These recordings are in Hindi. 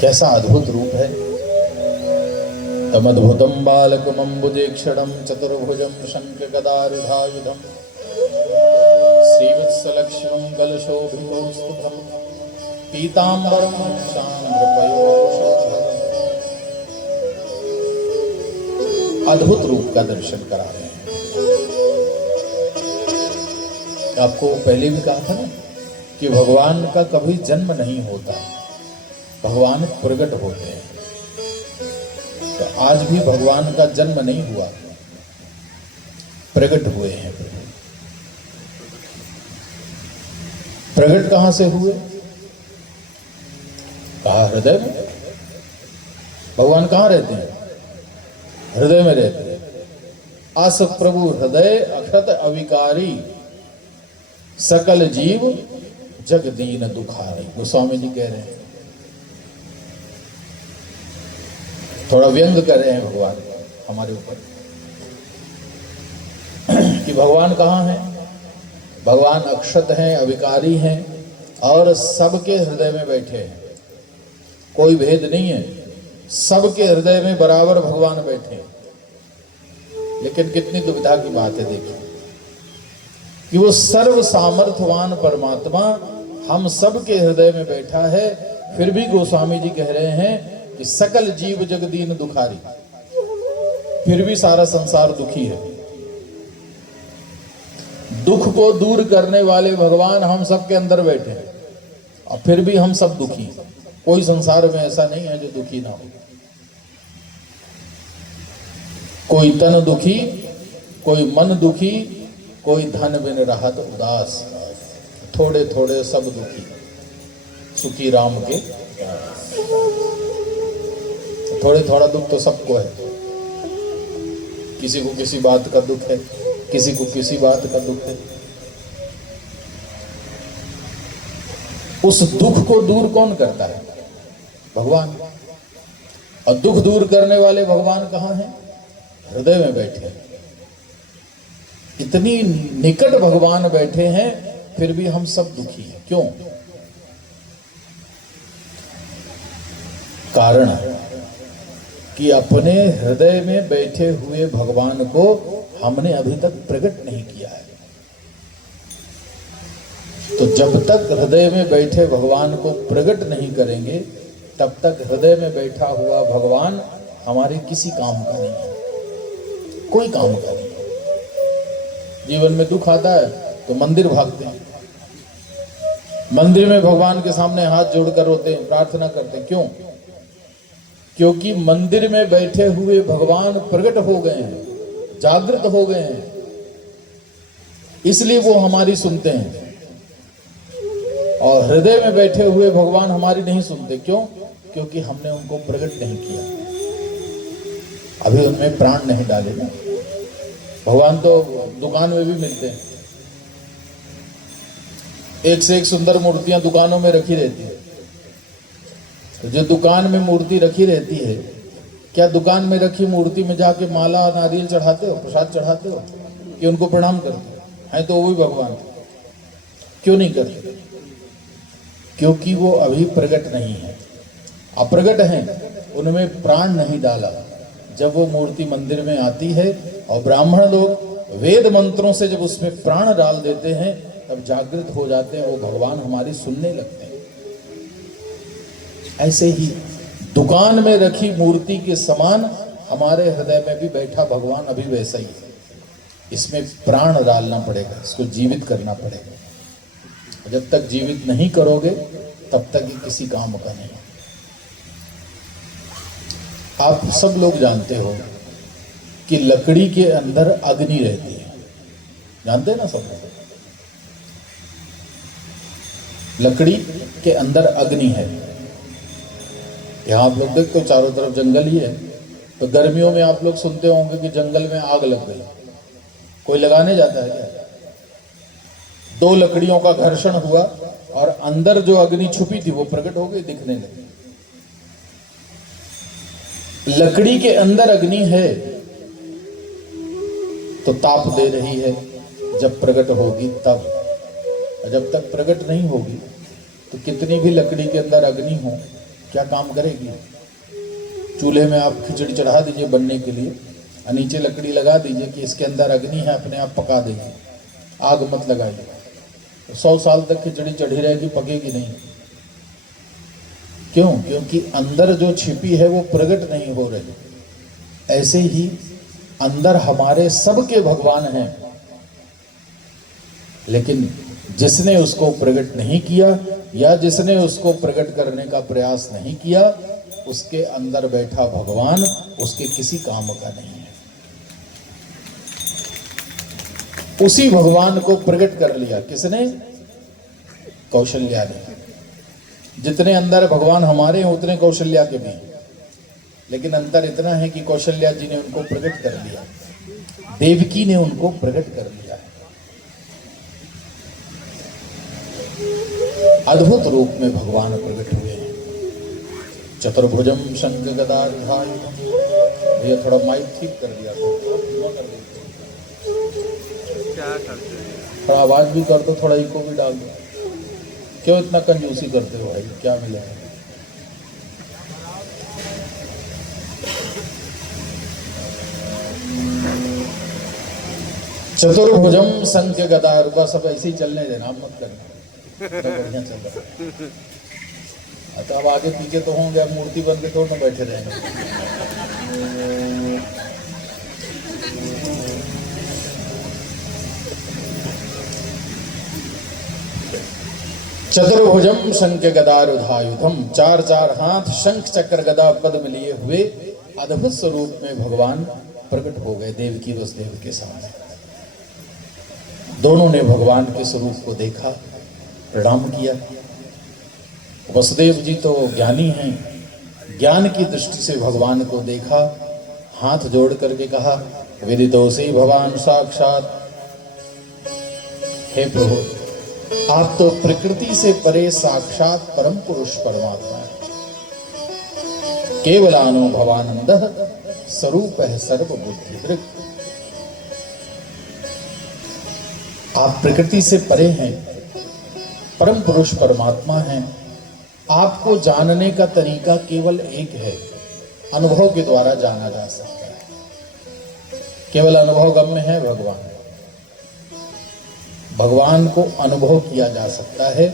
कैसा अद्भुत रूप है। तमद्भुतं बालकमम्बुजेक्षणं चतुर्भुजं शङ्खगदारुधायुधं श्रीवत्सलक्ष्मं कलशोभितौस्तुभं पीताम्बरं शाम्रपयोषधम्। अद्भुत रूप का दर्शन करा रहे हैं। आपको पहले भी कहा था ना कि भगवान का कभी जन्म नहीं होता, भगवान प्रकट होते हैं। तो आज भी भगवान का जन्म नहीं हुआ, प्रकट हुए हैं। प्रकट कहां से हुए? कहा हृदय में। भगवान कहां रहते हैं? हृदय में रहते हैं। आस प्रभु हृदय अखत अविकारी, सकल जीव जग दीन दुखारी। गोस्वामी जी कह रहे हैं, थोड़ा व्यंग कर रहे हैं भगवान हमारे ऊपर कि भगवान कहाँ हैं। भगवान अक्षत हैं, अविकारी हैं और सबके हृदय में बैठे हैं। कोई भेद नहीं है, सबके हृदय में बराबर भगवान बैठे हैं। लेकिन कितनी दुविधा की बात है, देखिए कि वो सर्व सामर्थ्यवान परमात्मा हम सबके हृदय में बैठा है, फिर भी गोस्वामी जी कह रहे हैं कि सकल जीव जगदीन दुखारी, फिर भी सारा संसार दुखी है। दुख को दूर करने वाले भगवान हम सबके अंदर बैठे हैं और फिर भी हम सब दुखी। कोई संसार में ऐसा नहीं है जो दुखी ना हो। कोई तन दुखी, कोई मन दुखी, कोई धन बिन रहत उदास, थोड़े थोड़े सब दुखी, सुखी राम के। थोड़े थोड़ा दुख तो सबको है, किसी को किसी बात का दुख है, किसी को किसी बात का दुख है। उस दुख को दूर कौन करता है? भगवान। और दुख दूर करने वाले भगवान कहाँ हैं? हृदय में बैठे हैं। इतनी निकट भगवान बैठे हैं, फिर भी हम सब दुखी हैं। क्यों? कारण कि अपने हृदय में बैठे हुए भगवान को हमने अभी तक प्रकट नहीं किया है। तो जब तक हृदय में बैठे भगवान को प्रकट नहीं करेंगे, तब तक हृदय में बैठा हुआ भगवान हमारे किसी काम का नहीं है, कोई काम का नहीं। जीवन में दुख आता है तो मंदिर भागते हैं, मंदिर में भगवान के सामने हाथ जोड़कर रोते हैं, प्रार्थना करते हैं। क्यों? क्योंकि मंदिर में बैठे हुए भगवान प्रकट हो गए हैं, जागृत हो गए हैं, इसलिए वो हमारी सुनते हैं। और हृदय में बैठे हुए भगवान हमारी नहीं सुनते। क्यों? क्योंकि हमने उनको प्रकट नहीं किया, अभी उनमें प्राण नहीं डाले ना। भगवान तो दुकान में भी मिलते हैं, एक से एक सुंदर मूर्तियां दुकानों में रखी रहती है। तो जो दुकान में मूर्ति रखी रहती है, क्या दुकान में रखी मूर्ति में जाके माला नारियल चढ़ाते हो, प्रसाद चढ़ाते हो कि उनको प्रणाम करते हो? हैं तो वो भी भगवान, क्यों नहीं करते? क्योंकि वो अभी प्रकट नहीं है, अप्रगट हैं, उनमें प्राण नहीं डाला। जब वो मूर्ति मंदिर में आती है और ब्राह्मण लोग वेद मंत्रों से जब उसमें प्राण डाल देते हैं, तब जागृत हो जाते हैं, वो भगवान हमारी सुनने लगते हैं। ऐसे ही दुकान में रखी मूर्ति के समान हमारे हृदय में भी बैठा भगवान अभी वैसा ही है। इसमें प्राण डालना पड़ेगा, इसको जीवित करना पड़ेगा। जब तक जीवित नहीं करोगे, तब तक ये किसी काम का नहीं। आप सब लोग जानते हो कि लकड़ी के अंदर अग्नि रहती है, जानते हैं ना सब लोग? लकड़ी के अंदर अग्नि है। यहाँ आप लोग देखते हो चारों तरफ जंगल ही है, तो गर्मियों में आप लोग सुनते होंगे कि जंगल में आग लग गई। कोई लगाने जाता है क्या? दो लकड़ियों का घर्षण हुआ और अंदर जो अग्नि छुपी थी वो प्रकट हो गई, दिखने लगी। लकड़ी के अंदर अग्नि है तो ताप दे रही है, जब प्रकट होगी तब। जब तक प्रकट नहीं होगी तो कितनी भी लकड़ी के अंदर अग्नि हो, क्या काम करेगी? चूल्हे में आप खिचड़ी चढ़ा दीजिए बनने के लिए, और नीचे लकड़ी लगा दीजिए कि इसके अंदर अग्नि है, अपने आप पका देगी, आग मत लगाइए। 100 साल तक खिचड़ी चढ़ी रहेगी, पकेगी नहीं। क्यों? क्योंकि अंदर जो छिपी है वो प्रकट नहीं हो रही। ऐसे ही अंदर हमारे सबके भगवान हैं, लेकिन जिसने उसको प्रकट नहीं किया या जिसने उसको प्रकट करने का प्रयास नहीं किया, उसके अंदर बैठा भगवान उसके किसी काम का नहीं है। उसी भगवान को प्रकट कर लिया किसने? कौशल्या ने। जितने अंदर भगवान हमारे हैं उतने कौशल्या के भी, लेकिन अंतर इतना है कि कौशल्या जी ने उनको प्रकट कर लिया, देवकी ने उनको प्रकट कर लिया है। अद्भुत रूप में भगवान प्रकट हुए हैं। चतुर्भुजम शंख गदायुधम। भैया थोड़ा माइक ठीक कर दिया, थोड़ा आवाज भी कर दो, थोड़ा इको भी डाल दो। क्यों इतना कंजूसी करते हो भाई? क्या मिलेगा? चतुर्भुजम शंख गदा, रुका सब ऐसे ही चलने देना, आप मत करना, तो बढ़िया चल रहा है। अच्छा अब आगे पीछे तो होंगे, अब मूर्ति बन के थोड़ा बैठे रहेंगे। चतुर्भुजम शंख गदारुधायुधम, चार चार हाथ शंख चक्र गदा पद्म लिए हुए अद्भुत स्वरूप में भगवान प्रकट हो गए देवकी वसुदेव के सामने। दोनों ने भगवान के स्वरूप को देखा, प्रणाम किया। वसुदेव जी तो ज्ञानी हैं, ज्ञान की दृष्टि से भगवान को देखा, हाथ जोड़ करके कहा, विदितोऽसि भवान साक्षात। हे प्रभु, आप तो प्रकृति से परे साक्षात परम पुरुष परमात्मा है। केवलानुभवानंद स्वरूप है सर्वबुद्धि। आप प्रकृति से परे हैं, परम पुरुष परमात्मा हैं। आपको जानने का तरीका केवल एक है, अनुभव के द्वारा जाना जा सकता है। केवल अनुभव गम्य है भगवान। भगवान को अनुभव किया जा सकता है,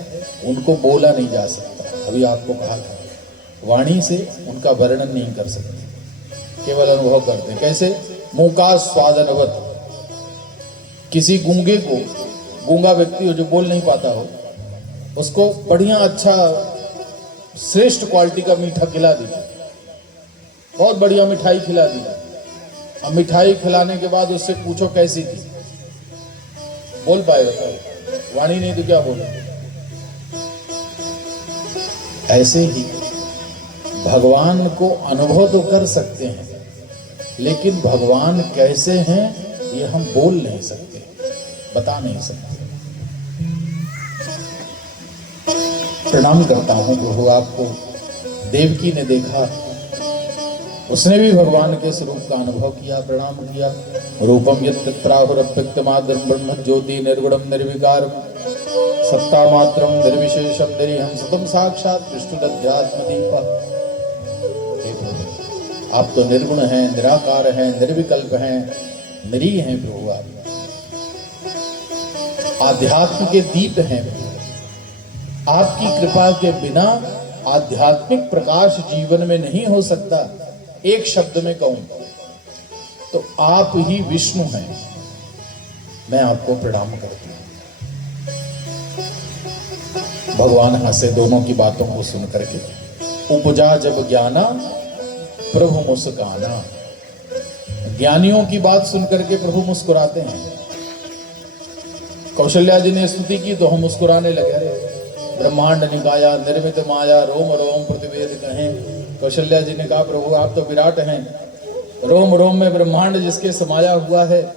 उनको बोला नहीं जा सकता। अभी आपको कहा था, वाणी से उनका वर्णन नहीं कर सकते, केवल अनुभव करते हैं। कैसे? मुंह का स्वाद अनुभव। किसी गूंगे को, गूंगा व्यक्ति हो जो बोल नहीं पाता हो, उसको बढ़िया अच्छा श्रेष्ठ क्वालिटी का मीठा खिला दिया, बहुत बढ़िया मिठाई खिला दिया। अब मिठाई खिलाने के बाद उससे पूछो कैसी थी, बोल पाएगा? तो वाणी नहीं तो क्या बोले। ऐसे ही भगवान को अनुभव तो कर सकते हैं, लेकिन भगवान कैसे हैं ये हम बोल नहीं सकते, बता नहीं सकते। प्रणाम करता हूं प्रभु आपको। देवकी ने देखा, उसने भी भगवान के स्वरूप का अनुभव किया, प्रणाम किया। रूपम यत्प्राहुरव्यक्तमात्रं ब्रह्म ज्योति निर्गुणम निर्विकारम सत्ता मात्रम निर्विशेषम निरीहं सतम साक्षात विष्णुरध्यात्म दीपः। आप तो निर्गुण हैं, निराकार हैं, निर्विकल्प हैं, निरीह हैं प्रभु। आप आध्यात्म के दीप हैं। आपकी कृपा के बिना आध्यात्मिक प्रकाश जीवन में नहीं हो सकता। एक शब्द में कहूं तो आप ही विष्णु हैं। मैं आपको प्रणाम करता हूं। भगवान हंसे दोनों की बातों को सुन करके। उपजा जब ज्ञाना प्रभु मुस्काना। ज्ञानियों की बात सुन करके प्रभु मुस्कुराते हैं। कौशल्या जी ने स्तुति की तो हम मुस्कुराने लगे। ब्रह्मांड निकाया निर्मित माया रोम रोम प्रतिवेद कहें। कौशल्या जी ने कहा, प्रभु आप तो विराट हैं, रोम रोम में ब्रह्मांड जिसके समाया हुआ है,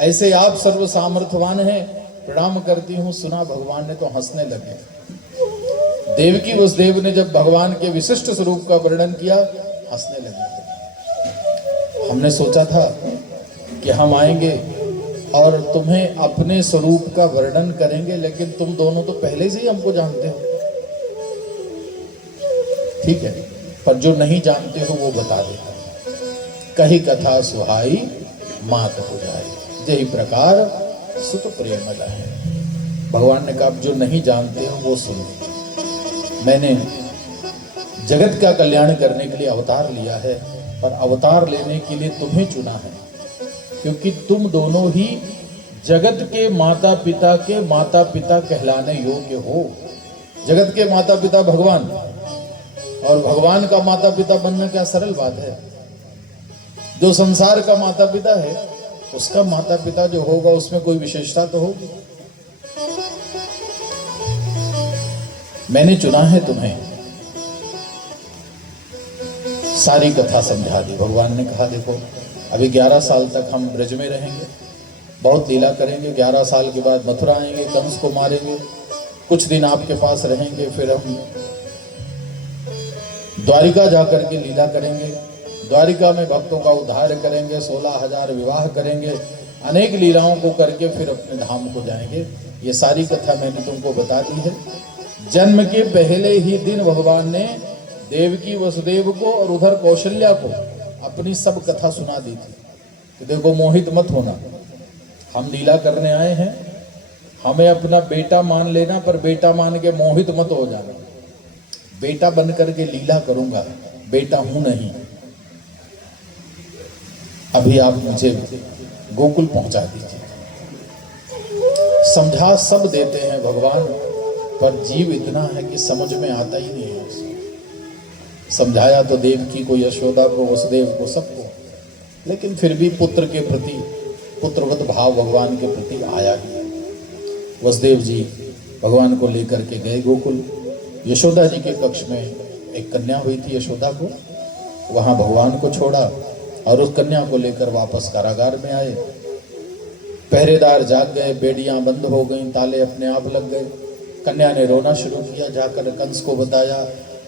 ऐसे आप सर्व सामर्थ्यवान हैं, प्रणाम करती हूँ। सुना भगवान ने तो हंसने लगे। देवकी वसुदेव ने जब भगवान के विशिष्ट स्वरूप का वर्णन किया, हंसने लगे। हमने सोचा था कि हम आएंगे और तुम्हें अपने स्वरूप का वर्णन करेंगे, लेकिन तुम दोनों तो पहले से ही हमको जानते हो। ठीक है, पर जो नहीं जानते हो वो बता देता हूं। कही कथा सुहाई मात हो जाए, यही प्रकार सुत प्रेम है। भगवान ने कहा जो नहीं जानते हो वो सुनो। मैंने जगत का कल्याण करने के लिए अवतार लिया है, पर अवतार लेने के लिए तुम्हें चुना है, क्योंकि तुम दोनों ही जगत के माता पिता कहलाने योग्य हो। जगत के माता पिता भगवान, और भगवान का माता पिता बनना क्या सरल बात है। जो संसार का माता पिता है उसका माता पिता जो होगा उसमें कोई विशेषता तो होगी। मैंने चुना है तुम्हें। सारी कथा समझा दी। भगवान ने कहा देखो अभी 11 साल तक हम ब्रज में रहेंगे, बहुत लीला करेंगे। 11 साल के बाद मथुरा आएंगे, कंस को मारेंगे, कुछ दिन आपके पास रहेंगे, फिर हम द्वारिका जाकर के लीला करेंगे। द्वारिका में भक्तों का उद्धार करेंगे, 16,000 विवाह करेंगे, अनेक लीलाओं को करके फिर अपने धाम को जाएंगे। ये सारी कथा मैंने तुमको बता दी है। जन्म के पहले ही दिन भगवान ने देवकी वसुदेव को और उधर कौशल्या को अपनी सब कथा सुना दी थी कि देखो मोहित मत होना, हम लीला करने आए हैं, हमें अपना बेटा मान लेना, पर बेटा मान के मोहित मत हो जाना। बेटा बन करके लीला करूंगा, बेटा हूं नहीं। अभी आप मुझे गोकुल पहुंचा दीजिए। समझा सब देते हैं भगवान, पर जीव इतना है कि समझ में आता ही नहीं है उसे। समझाया तो देवकी को, यशोदा को, वसुदेव को, सबको, लेकिन फिर भी पुत्र के प्रति पुत्रवत भाव भगवान के प्रति आया ही। वसुदेव जी भगवान को लेकर के गए गोकुल। यशोदा जी के कक्ष में एक कन्या हुई थी, यशोदा को, वहां भगवान को छोड़ा और उस कन्या को लेकर वापस कारागार में आए। पहरेदार जाग गए, बेड़ियां बंद हो गईं, ताले अपने आप लग गए। कन्या ने रोना शुरू किया, जाकर कंस को बताया।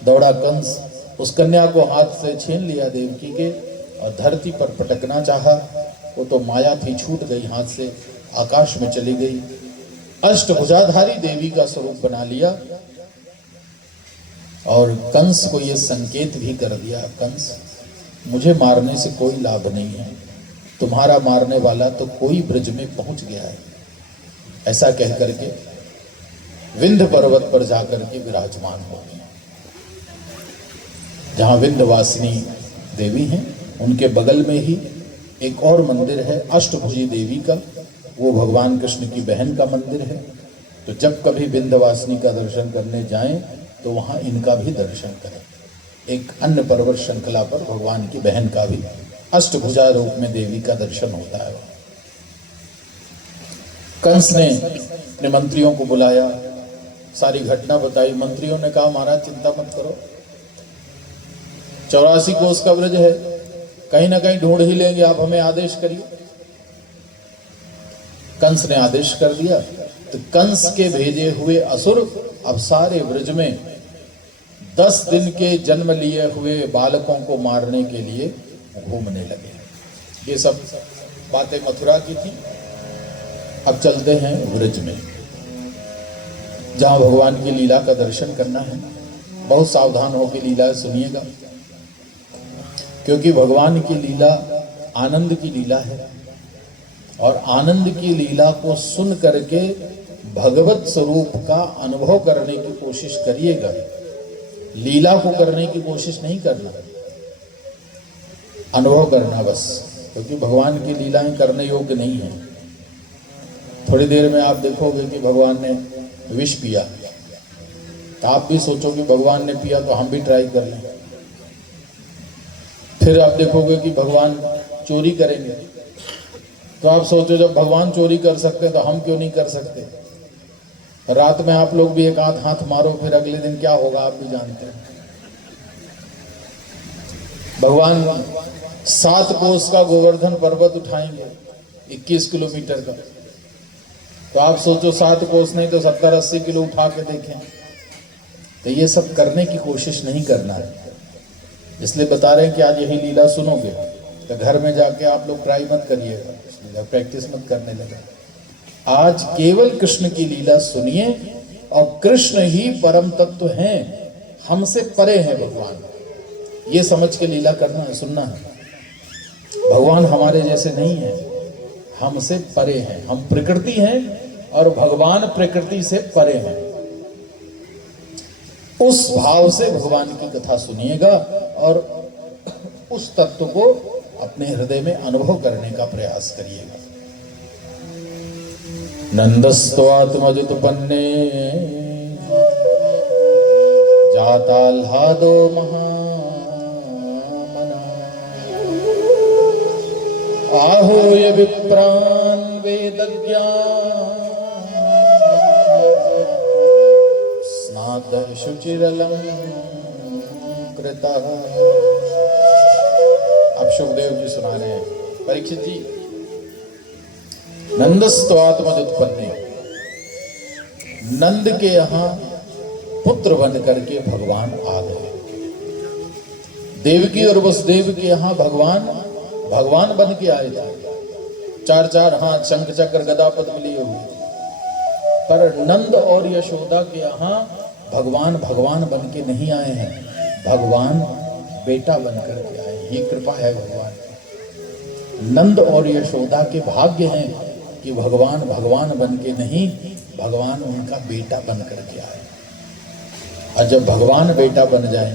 दौड़ा कंस, उस कन्या को हाथ से छीन लिया देवकी के और धरती पर पटकना चाहा। वो तो माया थी, छूट गई हाथ से, आकाश में चली गई। अष्टभुजाधारी देवी का स्वरूप बना लिया और कंस को यह संकेत भी कर दिया, कंस मुझे मारने से कोई लाभ नहीं है, तुम्हारा मारने वाला तो कोई ब्रज में पहुंच गया है। ऐसा कह करके विंध्य पर्वत पर जाकर के विराजमान हो गए। जहां विंध्यवासिनी देवी हैं, उनके बगल में ही एक और मंदिर है अष्टभुजी देवी का, वो भगवान कृष्ण की बहन का मंदिर है। तो जब कभी विंध्यवासिनी का दर्शन करने जाएं तो वहां इनका भी दर्शन करें। एक अन्य पर्वत श्रृंखला पर भगवान की बहन का भी अष्टभुजा रूप में देवी का दर्शन होता है। कंस ने अपने मंत्रियों को बुलाया, सारी घटना बताई। मंत्रियों ने कहा महाराज चिंता मत करो, 84 कोस का ब्रज है, कहीं ना कहीं ढूंढ ही लेंगे, आप हमें आदेश करिए। कंस ने आदेश कर दिया तो कंस के भेजे हुए असुर अब सारे ब्रज में 10 दिन के जन्म लिए हुए बालकों को मारने के लिए घूमने लगे। ये सब बातें मथुरा की थी। अब चलते हैं ब्रज में, जहां भगवान की लीला का दर्शन करना है। बहुत सावधान होकर लीला सुनिएगा, क्योंकि भगवान की लीला आनंद की लीला है, और आनंद की लीला को सुन करके भगवत स्वरूप का अनुभव करने की कोशिश करिएगा। लीला को करने की कोशिश नहीं करना, अनुभव करना बस, क्योंकि भगवान की लीलाएं करने योग्य नहीं है। थोड़ी देर में आप देखोगे कि भगवान ने विष पिया, तो आप भी सोचोगे भगवान ने पिया तो हम भी ट्राई कर लें। फिर आप देखोगे कि भगवान चोरी करेंगे, तो आप सोचो जब भगवान चोरी कर सकते हैं तो हम क्यों नहीं कर सकते। रात में आप लोग भी एक आध हाथ मारो, फिर अगले दिन क्या होगा आप भी जानते हैं। भगवान 7 कोस का गोवर्धन पर्वत उठाएंगे, 21 किलोमीटर का, तो आप सोचो 7 कोस नहीं तो 70-80 किलो उठा के देखें। तो ये सब करने की कोशिश नहीं करना है, इसलिए बता रहे हैं कि आज यही लीला सुनोगे तो घर में जाके आप लोग ट्राई मत करिएगा, प्रैक्टिस मत करने लगे। आज केवल कृष्ण की लीला सुनिए, और कृष्ण ही परम तत्व हैं, हमसे परे हैं भगवान, ये समझ के लीला करना है, सुनना है। भगवान हमारे जैसे नहीं है, हमसे परे हैं, हम प्रकृति हैं और भगवान प्रकृति से परे हैं। उस भाव से भगवान की कथा सुनिएगा और उस तत्व को अपने हृदय में अनुभव करने का प्रयास करिएगा। नंदस्त्वात्मजुतपन्ने जाताल्हादो महामना आहूय विप्रान् वेदज्ञान् स्नात शुचिरलं कृतः। अब सुखदेव जी सुना रहे हैं, परीक्षित जी, नंदस्त्वात्मजुत्पन्ने, नंद के यहां पुत्र बन करके भगवान आ गए। देवकी और वसुदेव के यहां भगवान बन के आए थे, चार चार हाथ, शंख चक्र गदा पद्म लिए हुए। पर नंद और यशोदा के यहां भगवान बन के नहीं आए हैं, भगवान बेटा बन करके आए। ये कृपा है भगवान। नंद और यशोदा के भाग्य हैं कि भगवान बन के नहीं, भगवान उनका बेटा बन करके आए। और जब भगवान बेटा बन जाए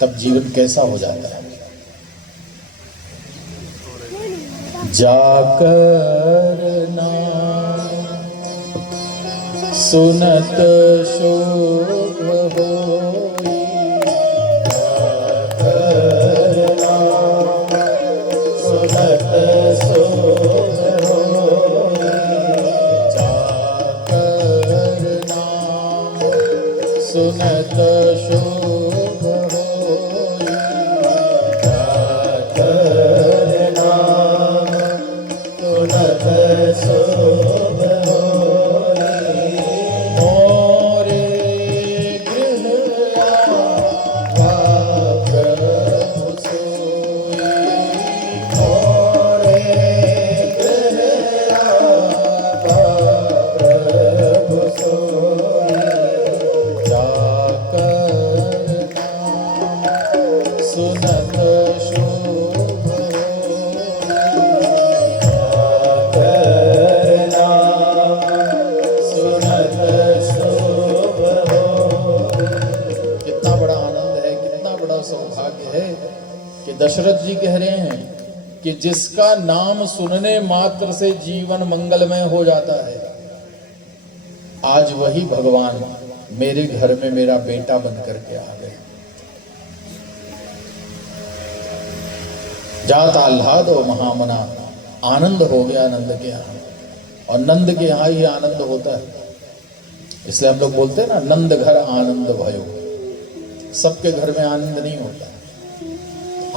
तब जीवन कैसा हो जाता है। जाकर नाम सुनत शोभ होई, जाकर नाम सुनत शोभ होई, जाकर नाम सुनत शोभ होई, जाकर नाम सुनत शोभ होई। मोरे गृह आवा प्रभु सोई, मोरे गृह आवा प्रभु सोई, जाकर नाम सुनत शोभ कि दशरथ जी कह रहे हैं कि जिसका नाम सुनने मात्र से जीवन मंगलमय हो जाता है, आज वही भगवान मेरे घर में मेरा बेटा बन करके आ गए। जात आह्लाद और महामना, आनंद हो गया नंद के यहाँ, और नंद के यहाँ ही आनंद होता है। इसलिए हम लोग बोलते हैं ना, नंद घर आनंद भयो। सबके घर में आनंद नहीं होता,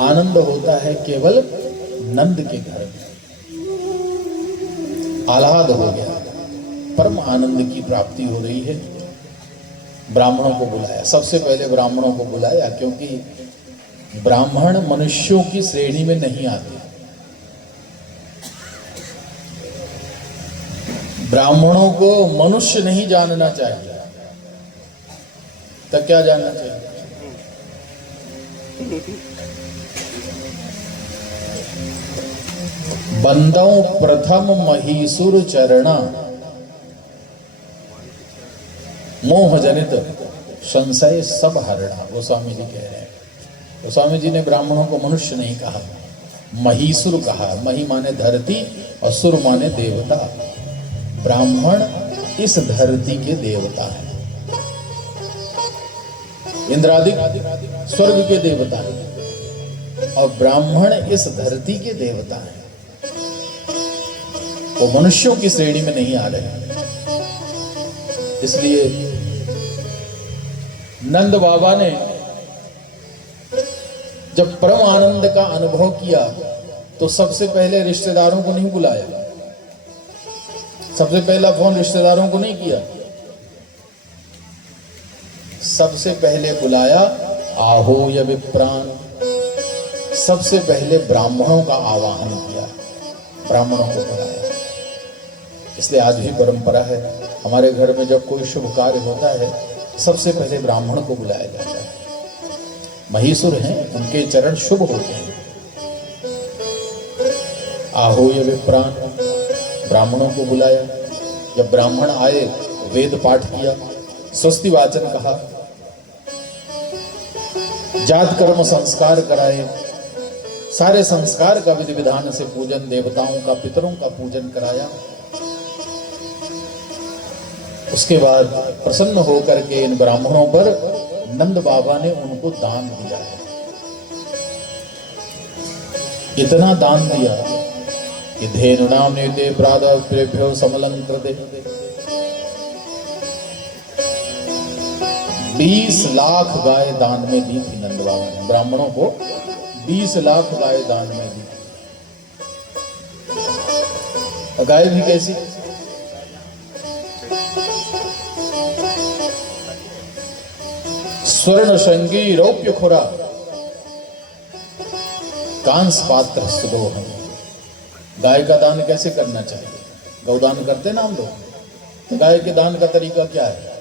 आनंद होता है केवल नंद के घर में। आह्लाद हो गया, परम आनंद की प्राप्ति हो रही है। ब्राह्मणों को बुलाया, सबसे पहले ब्राह्मणों को बुलाया, क्योंकि ब्राह्मण मनुष्यों की श्रेणी में नहीं आते। ब्राह्मणों को मनुष्य नहीं जानना चाहिए, तो क्या जानना चाहिए? बंदौ प्रथम महीसुर चरणा, मोह जनित संशय सब हरणा। गोस्वामी जी कह रहे हैं, गोस्वामी जी ने ब्राह्मणों को मनुष्य नहीं कहा, महीसुर कहा। मही माने धरती और सुर माने देवता। ब्राह्मण इस धरती के देवता हैं, इंद्रादिक स्वर्ग के देवता हैं, और ब्राह्मण इस धरती के देवता हैं। वो मनुष्यों की श्रेणी में नहीं आ रहे। इसलिए नंद बाबा ने जब परम आनंद का अनुभव किया तो सबसे पहले रिश्तेदारों को नहीं बुलाया, सबसे पहला फोन रिश्तेदारों को नहीं किया, सबसे पहले बुलाया आहूय विप्रान। सबसे पहले ब्राह्मणों का आवाहन किया, ब्राह्मणों को बुलाया। इसलिए आज भी परंपरा है, हमारे घर में जब कोई शुभ कार्य होता है सबसे पहले ब्राह्मण को बुलाया जाता है। महीसुर हैं, उनके चरण शुभ होते हैं। आहोय विप्रान, ब्राह्मणों को बुलाया। जब ब्राह्मण आए, वेद पाठ किया, स्वस्ति वाचन कहा, जात कर्म संस्कार कराए, सारे संस्कार का विधि विधान से पूजन, देवताओं का पितरों का पूजन कराया। उसके बाद प्रसन्न होकर के इन ब्राह्मणों पर नंद बाबा ने उनको दान दिया है। इतना दान दिया कि धेनुनाम नेते प्रादप्रेभ्यो समलंकृते, 20 लाख गाय दान में दी थी नंद बाबा ने। ब्राह्मणों को 20 लाख गाय दान में दी। गाय भी कैसी? स्वर्ण संगी रौप्य खुरा, कांस पात्र सुदोहन। गाय का दान कैसे करना चाहिए? गौदान करते ना हम लोग, तो गाय के दान का तरीका क्या है?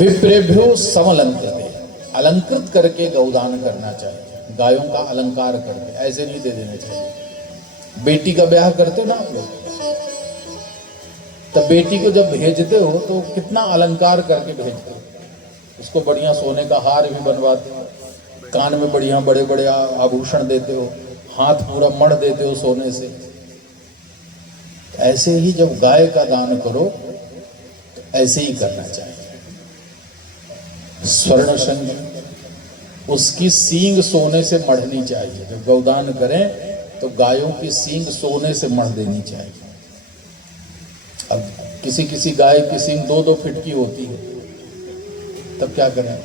विप्रेभ्यो समलंकृते, अलंकृत करके गौदान करना चाहिए। गायों का अलंकार करके, ऐसे नहीं दे देने चाहिए। बेटी का ब्याह करते ना आप लोग, तब बेटी को जब भेजते हो तो कितना अलंकार करके भेजते हो। उसको बढ़िया सोने का हार भी बनवाते हो, कान में बढ़िया बड़े बड़े आभूषण देते हो, हाथ पूरा मढ़ देते हो सोने से। ऐसे ही जब गाय का दान करो तो ऐसे ही करना चाहिए। स्वर्ण संग, उसकी सींग सोने से मढ़नी चाहिए। जब गौदान करें तो गायों की सींग सोने से मढ़ देनी चाहिए। अब किसी किसी गाय की सींग 2-2 फीट की होती है, तब क्या करें?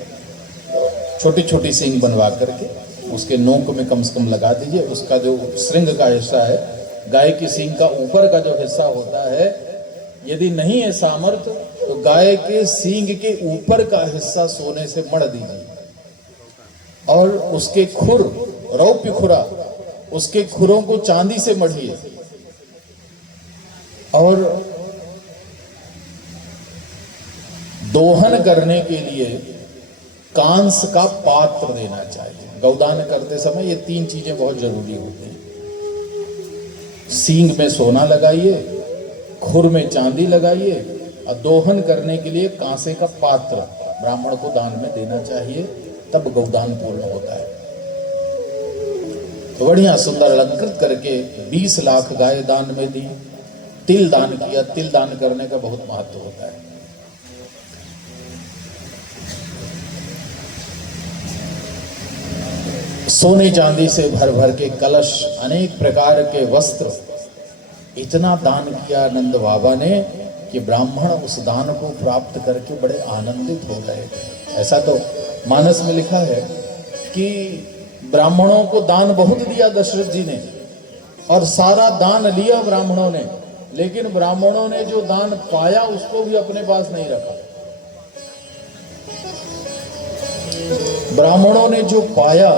छोटी छोटी सींग बनवा करके उसके नोक में कम से कम लगा दीजिए। उसका जो श्रृंग का हिस्सा है, गाय की सींग का ऊपर का जो हिस्सा होता है, यदि नहीं है सामर्थ्य तो गाय के सींग के ऊपर का हिस्सा सोने से मढ़ दीजिए। और उसके खुर, रौप्य खुरा, उसके खुरों को चांदी से मढ़िए। और दोहन करने के लिए कांस का पात्र देना चाहिए। गौदान करते समय ये 3 चीजें बहुत जरूरी होती हैं। सींग में सोना लगाइए, खुर में चांदी लगाइए, और दोहन करने के लिए कांसे का पात्र ब्राह्मण को दान में देना चाहिए, तब गौदान पूर्ण होता है। तो बढ़िया सुंदर अलंकृत करके 20 लाख गाय दान में दी। तिल दान किया। तिल दान करने का बहुत महत्व होता है। सोने चांदी से भर भर के कलश, अनेक प्रकार के वस्त्र, इतना दान किया नंद बाबा ने कि ब्राह्मण उस दान को प्राप्त करके बड़े आनंदित हो गए। ऐसा तो मानस में लिखा है कि ब्राह्मणों को दान बहुत दिया दशरथ जी ने, और सारा दान लिया ब्राह्मणों ने, लेकिन ब्राह्मणों ने जो दान पाया उसको भी अपने पास नहीं रखा। ब्राह्मणों ने जो पाया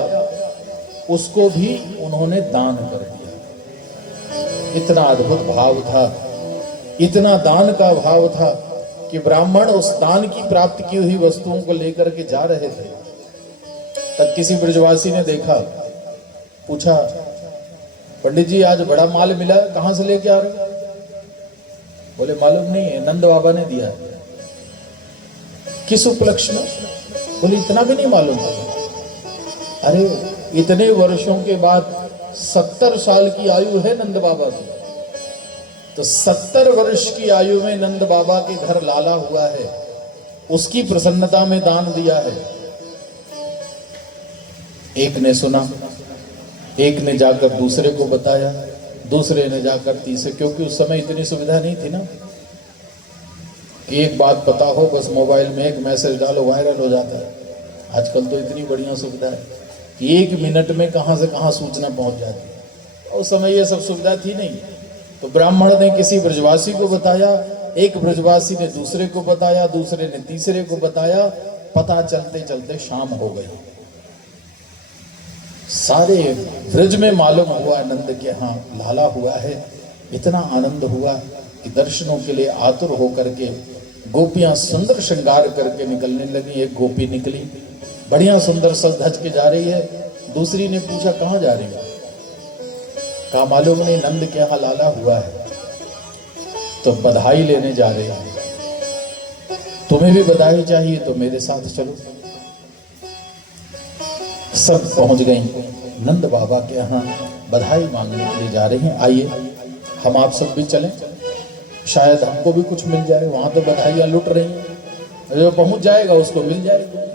उसको भी उन्होंने दान कर दिया। इतना अद्भुत भाव था, इतना दान का भाव था कि ब्राह्मण उस दान की प्राप्त की हुई वस्तुओं को लेकर के जा रहे थे। तब किसी ब्रजवासी ने देखा, पूछा, पंडित जी आज बड़ा माल मिला, कहां से लेके आ रहे? बोले मालूम नहीं है, नंद बाबा ने दिया है। किस उपलक्ष्य में? बोले इतना भी नहीं मालूम। अरे इतने वर्षों के बाद 70 साल की आयु है नंद बाबा की, तो 70 वर्ष की आयु में नंद बाबा के घर लाला हुआ है, उसकी प्रसन्नता में दान दिया है। एक ने सुना, एक ने जाकर दूसरे को बताया, दूसरे ने जाकर तीसरे, क्योंकि उस समय इतनी सुविधा नहीं थी ना कि एक बात पता हो, बस मोबाइल में एक मैसेज डालो वायरल हो जाता है। आजकल तो इतनी बढ़िया सुविधा है कि 1 मिनट में कहां से कहां सूचना पहुंच जाती है। उस समय ये सब सुविधा थी नहीं। तो ब्राह्मण ने किसी ब्रजवासी को बताया, एक ब्रजवासी ने दूसरे को बताया, दूसरे ने तीसरे को बताया, पता चलते चलते शाम हो गई। सारे ब्रज में मालूम हुआ नंद के यहाँ लाला हुआ है। इतना आनंद हुआ कि दर्शनों के लिए आतुर होकर के गोपियां सुंदर श्रृंगार करके निकलने लगी। एक गोपी निकली, बढ़िया सुंदर सज धज के जा रही है। दूसरी ने पूछा कहाँ जा रही है? कहा मालूम नहीं, नंद के यहाँ लाला हुआ है तो बधाई लेने जा रहे हैं। तुम्हें भी बधाई चाहिए तो मेरे साथ चलो। सब पहुंच गई, नंद बाबा के यहाँ बधाई मांगने के लिए जा रहे हैं। आइए हम आप सब भी चलें, शायद हमको भी कुछ मिल जाए। वहां तो बधाइयां लुट रही हैं, जो पहुंच जाएगा उसको मिल जाएगी।